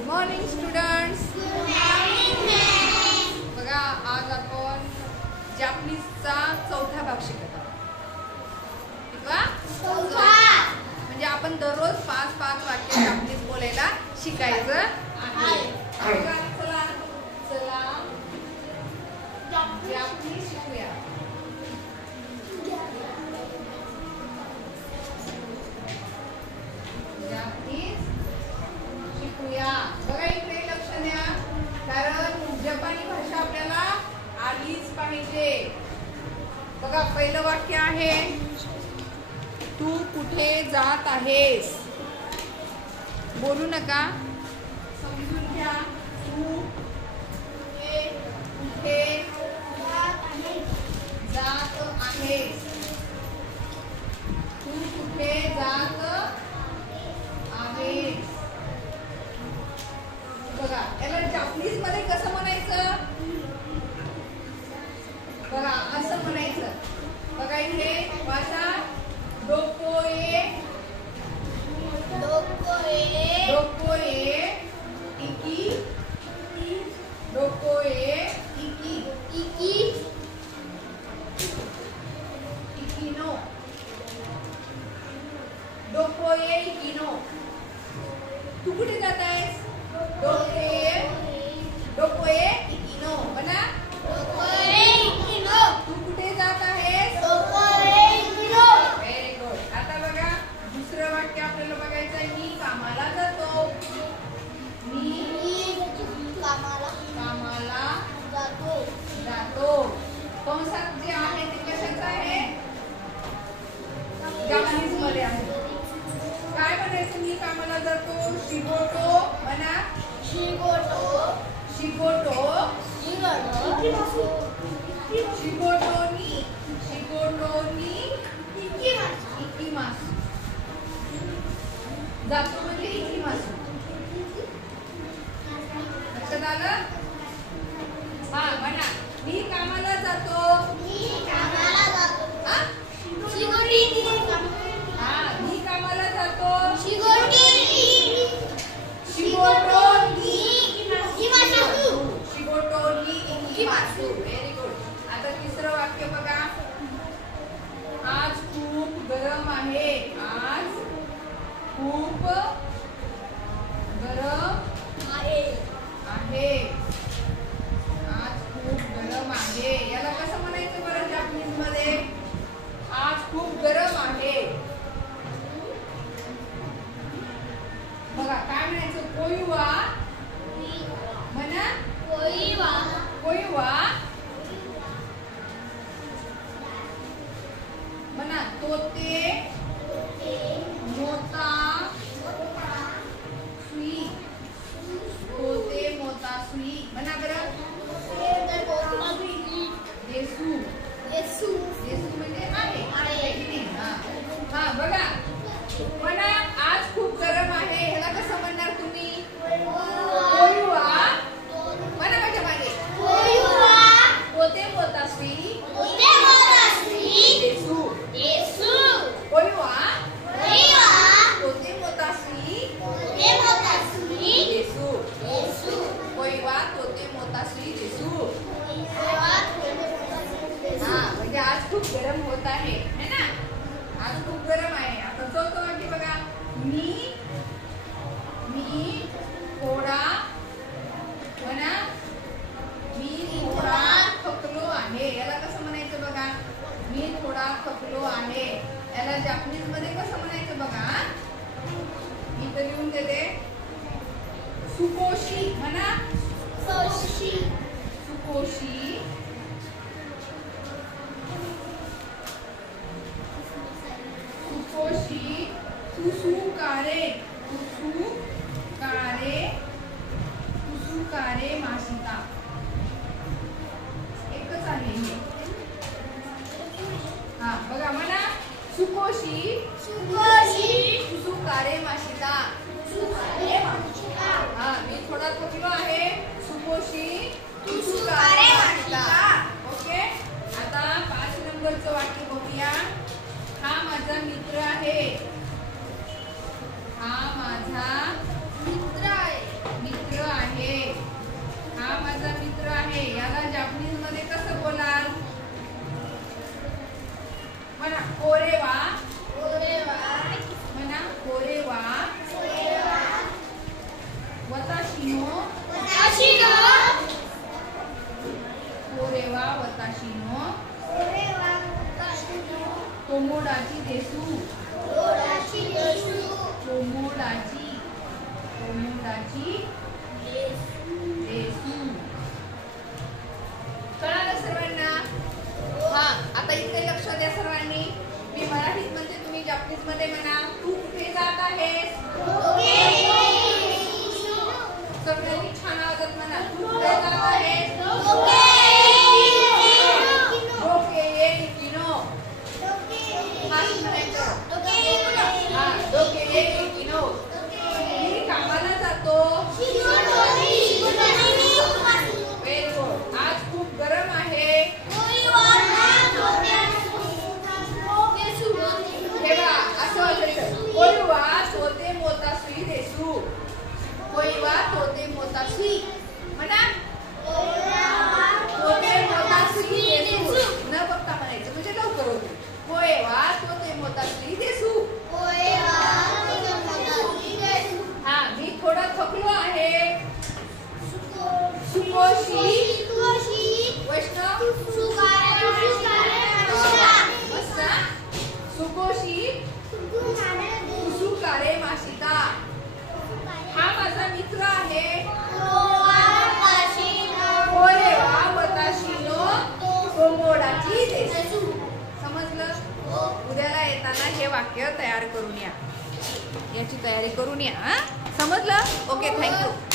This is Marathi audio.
Good morning students. बघा आज आपण जॅपनीजचा चौथा भाग शिकत आहोत. म्हणजे आपण दररोज 5-5 वाक्य जॅपनीज बोलायला शिकायचं आहे. चला चला जॅपनीज शिकूया. बघा इकडे लक्ष द्या, कारण जपानी भाषा आपल्याला आलीच पाहिजे. बघा पहिलं वाक्य आहे, तू कुठे जात आहेस. बोलू नका, समजून घ्या. तू कुठे जात आहेस. तू कुठे जात आहेस. बघा याला जॅपनीज मध्ये कसं म्हणायचं. बघा असं म्हणायचं. बघा इथे भाषा डोकोए डोकोए डोकोए इकी डोकोए इकी इकी इकिनो डोकोए इकिनो. तू कुठे जात आहेस. डोकोए इकिनो. म्हणा डोकोए इकिनो. तू कुठे जात आहेस. डोकोए इकिनो. Very good. आता बघा दुसरं वाक्य आपल्याला बघायचं आहे, मी कामाला जातो. मी कामाला जातो. कंसात जे आहे ते कशाचं आहे. जॅपनीज मध्ये आहे. काय म्हणायचं. मी कामाला जातो. शिगोटो. म्हणा शिगोटो शिगोटो शिगोटो नी इकिमासु. जातो म्हणजे इकिमासु. लक्षात आलं. हा म्हणा मी कामाला जातो. मी कामाला जातो. शिगोटो नी इकिमासु. Very good. आता तिसरं वाक्य बघा, आज खूप गरम आहे. आज खूप गरम आहे. आज खूप गरम आहे. याला कसं म्हणायचं बरं जॅपनीज मध्ये. आज खूप गरम आहे. बघा काय म्हणायचं. कोईवा. म्हणा कोईवा. म्हणा तोते मोता सुई. तोते मोता सुई. म्हणा बरं देसू. देसू म्हणजे आहे. हा बघा म्हणा आज खूप गरम आहे. ह्याला कसं म्हणणार तुम्ही. कोईवा. म्हणा माझ्या मागे तोते मोता सुई. देसू. कोईवा तोते मोता सुई. देसू. कोईवा तोते मोता सुई देसू. हा म्हणजे आज खूप गरम होत आहे है ना. आज खूप गरम आहे. आता चौथं वाक्य बघा, मी थोडा. म्हणा मी थोडा थकलो आहे. याला कसं म्हणायचं बघा. मी थोडा थकलो आहे. याला जॅपनीज मध्ये कसं म्हणायचं बघा. मी तर लिहून देते. सुकोशी. म्हणा सुकोशी. सुकोशी. सुसुकारे. सुसुकारे माशिता. एकच आहे हे. हा बघा म्हणा सुकोशी सुसुकारे माशिता. हा मी थोडा थकलो आहे. सुकोशी सुसुकारे माशिता. ओके. आता 5 नंबरचं वाक्य बघूया. हा माझा मित्र आहे. हा माझा मित्र आहे. कोमोडाची देसू. कळालं सर्वांना? हा, आता इथे लक्ष द्या सर्वांनी. मी मराठीत म्हणते, तुम्ही जापनीज मध्ये म्हणा. तू कुठे जात आहेस? सगळ्यांनी छान आवाजात म्हणा. तू कुठे जात आहेस? डोके ये किनो. फास्ट म्हणायचं. हा, डोके ये किनो. मी कामाला जातो. Very good. आज खूप गरम आहे. तेव्हा असं वाचायचं. कोई वा तोते मोतासी देसू. कोई वा तोते मोतासी म्हणा. तोते मोतासी देसू न बघता म्हणायचं, म्हणजे लवकर होते. कोई वा तोते मोतासी देसू. हा, मी थोडा थकलो आहे. सुकोशी वैष्णव सुकोशी सुकारे माशिता. हा माझा मित्र आहे. कोरे वा वताशिनो कोमोडाची देसू. समजलं? उद्याला येताना हे वाक्य तयार करून या. याची तयारी करून या. समजलं? Okay, thank you.